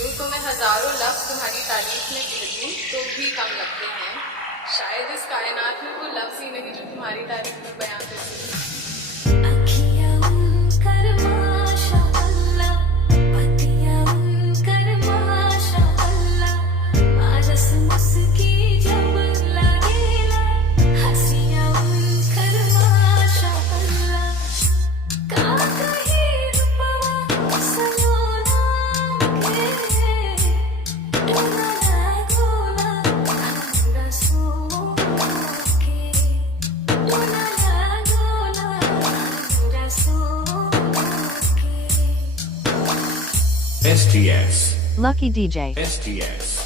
यूँ तो मैं हज़ारों लफ्ज़ तुम्हारी तारीफ में कह दूँ तो भी कम लगते हैं। शायद इस कायनात में वो लफ्ज़ ही नहीं जो तुम्हारी तारीफ में बयां कर सकूं। STS Lucky DJ STS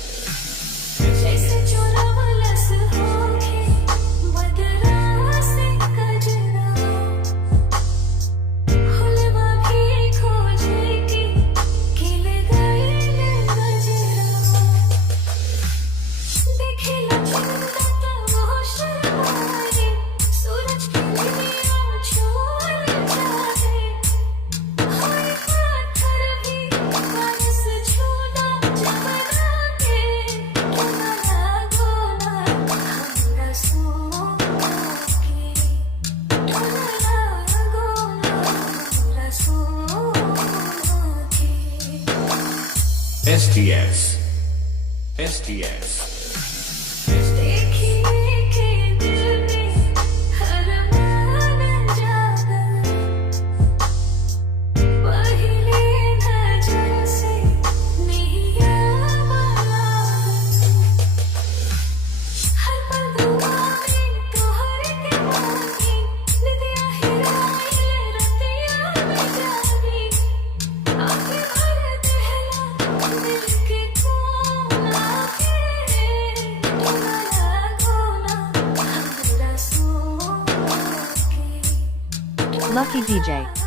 STS STS Lucky DJ